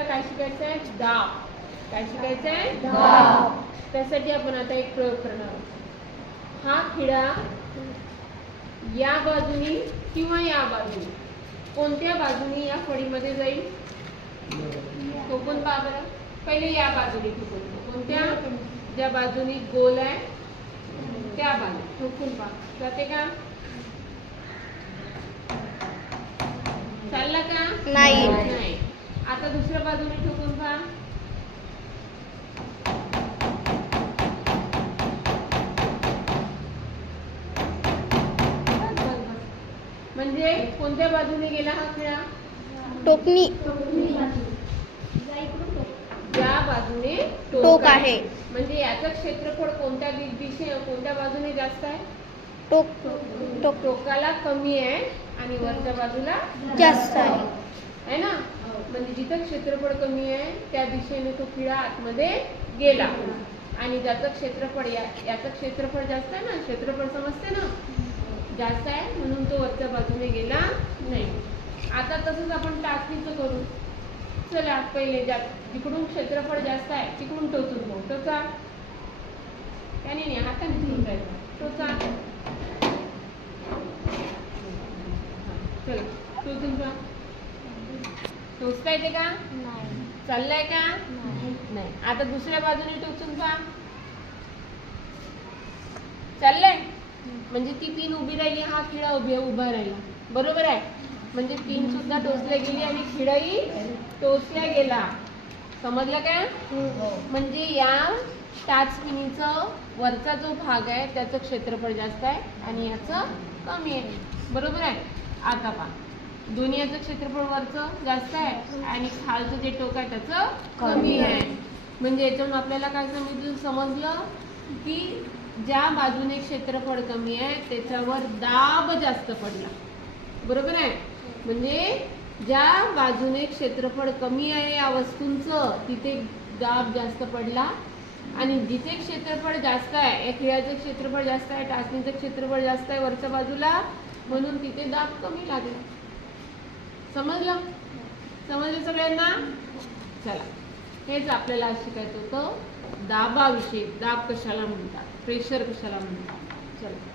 आपल्याला काय शिकायचं आहे? दाब. काय शिकायचं आहे? दाब. त्यासाठी आपण आता एक प्रयोग करणार आहोत. हा खिळा या बाजूनी किंवा या बाजूनी कोणत्या बाजूनी या फळीमध्ये जाईल? ठोकून पहा बरं. पहिले या बाजूने ठोकून. कोणत्या? ज्या बाजूनी गोल आहे त्या बाजू ठोकून पहा. जाते का? चालला का? नाही. नाही. आता दुसऱ्या बाजूने ठोकून पहा. म्हणजे कोणत्या बाजूने गेला हा खिळा? टोकणी. ज्या बाजूने टोक आहे. म्हणजे याचं क्षेत्रफळ कोणत्या कोणत्या बाजूने जास्त आहे? टोक. टोक टोकाला कमी आहे आणि वरच्या बाजूला जास्त आहे ना. म्हणजे जिथं क्षेत्रफळ कमी आहे त्या दिशेने तो खिळा आतमध्ये गेला आणि ज्याचं क्षेत्रफळ याचं क्षेत्रफळ जास्त आहे ना. क्षेत्रफळ समजते ना, जास्त आहे म्हणून तो वरच्या बाजूने गेला नाही. आता तसंच आपण टाचणीचं करू. चला पहिले जिकडून क्षेत्रफळ जास्त आहे तिकडून टोचून पाहू. टोचा. त्याने नाही, हाताने टोचायचं. टोचा. चला टोचून पहा. टोचता येते का? चाललाय का? नाही. आता दुसऱ्या बाजूने टोचून पहा. चाललंय. म्हणजे ती पिन उभी राहिली, हा खिळा उभा राहिला. बरोबर आहे. म्हणजे पिन सुद्धा टोचल्या गेली आणि खिळाही टोचल्या गेला. समजलं का? म्हणजे या टाचपिनीचा वरचा जो भाग आहे त्याचं क्षेत्रफळ जास्त आहे आणि याचं कमी आहे. बरोबर आहे. आता पहा, दोन्ही याचं क्षेत्रफळ वरचं जास्त आहे आणि खालचं जे टोक आहे त्याचं कमी आहे. म्हणजे याच्यावरून आपल्याला काय समजलं की ज्या बाजूने क्षेत्रफळ कमी आहे त्याच्यावर दाब जास्त पडला. बरोबर आहे. म्हणजे ज्या बाजूने क्षेत्रफळ कमी आहे या वस्तूंचं तिथे दाब जास्त पडला आणि जिथे क्षेत्रफळ जास्त आहे, या खिळ्याचं क्षेत्रफळ जास्त आहे, टाचणीचं क्षेत्रफळ जास्त आहे वरच्या बाजूला, म्हणून तिथे दाब कमी लागला. समजलं? समजलं सगळ्यांना? चला, हेच आपल्याला शिकायचं होतं दाबाविषयी. दाब कशाला म्हणतात, प्रेशर कशाला म्हणतात. चला.